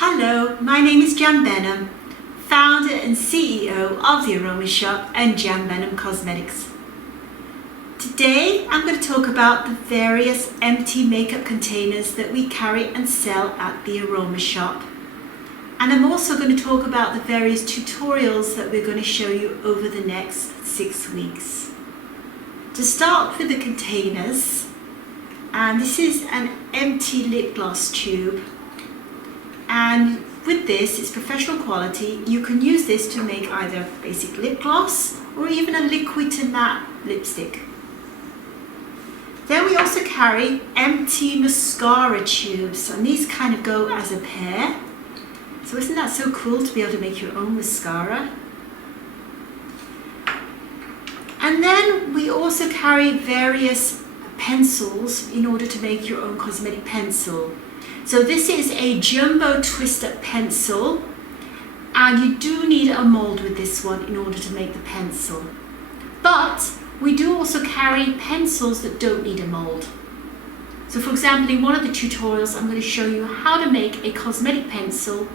Hello, my name is Jan Benham, founder and CEO of The Aroma Shop and Jan Benham Cosmetics. Today I'm going to talk about the various empty makeup containers that we carry and sell at The Aroma Shop. And I'm also going to talk about the various tutorials that we're going to show you over the next 6 weeks. To start with the containers, and this is an empty lip gloss tube. And with this, it's professional quality. You can use this to make either basic lip gloss or even a liquid to matte lipstick. Then we also carry empty mascara tubes, and these kind of go as a pair. So isn't that so cool to be able to make your own mascara? And then we also carry various pencils in order to make your own cosmetic pencil. So this is a jumbo twister pencil, and you do need a mold with this one in order to make the pencil. But we do also carry pencils that don't need a mold. So for example, in one of the tutorials, I'm going to show you how to make a cosmetic pencil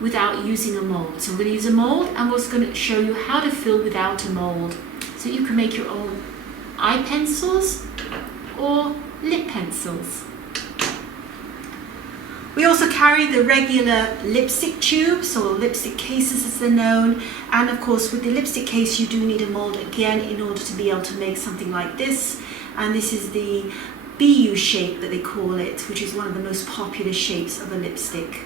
without using a mold. So I'm going to use a mold, and we're also going to show you how to fill without a mold. So you can make your own eye pencils or lip pencils. We also carry the regular lipstick tubes, or lipstick cases as they're known, and of course with the lipstick case you do need a mold again in order to be able to make something like this. And this is the BU shape that they call it, which is one of the most popular shapes of a lipstick.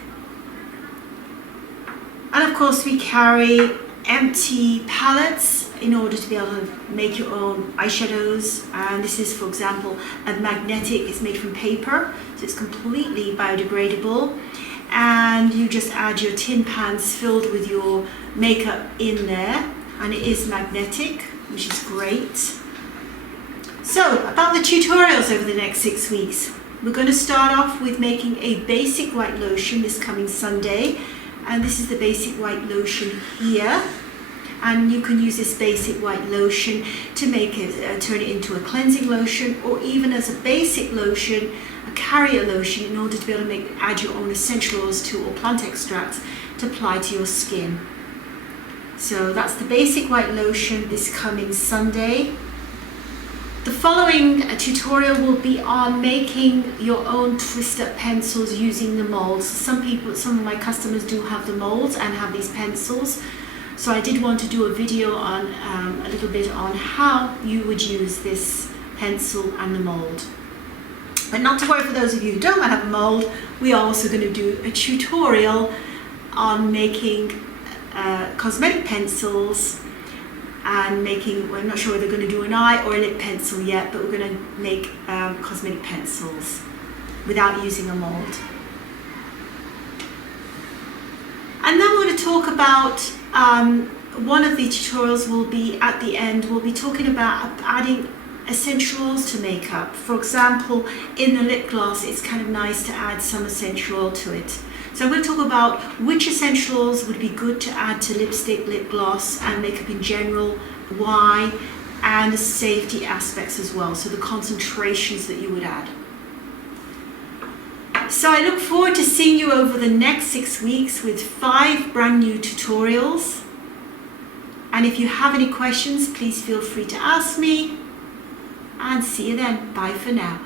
And of course we carry empty palettes in order to be able to make your own eyeshadows. And this is, for example, a magnetic. It's made from paper, so it's completely biodegradable, and you just add your tin pans filled with your makeup in there, and it is magnetic, which is great. So about the tutorials over the next 6 weeks, we're going to start off with making a basic white lotion this coming Sunday, and this is the basic white lotion here. And you can use this basic white lotion to make it, turn it into a cleansing lotion, or even as a basic lotion, a carrier lotion, in order to be able to add your own essential oils to, or plant extracts to apply to your skin. So that's the basic white lotion this coming Sunday. The following tutorial will be on making your own twister pencils using the molds. Some of my customers do have the molds and have these pencils. So I did want to do a video on a little bit on how you would use this pencil and the mold. But not to worry, for those of you who don't have a mold, we are also going to do a tutorial on making cosmetic pencils and making, well, I'm not sure whether we're going to do an eye or a lip pencil yet, but we're going to make cosmetic pencils without using a mold. And then we're going to talk about, one of the tutorials will be at the end, we'll be talking about adding essential oils to makeup. For example, in the lip gloss, it's kind of nice to add some essential oil to it. So I'm going to talk about which essential oils would be good to add to lipstick, lip gloss and makeup in general, why, and the safety aspects as well, so the concentrations that you would add. So I look forward to seeing you over the next 6 weeks with 5 brand new tutorials. And if you have any questions, please feel free to ask me. And see you then. Bye for now.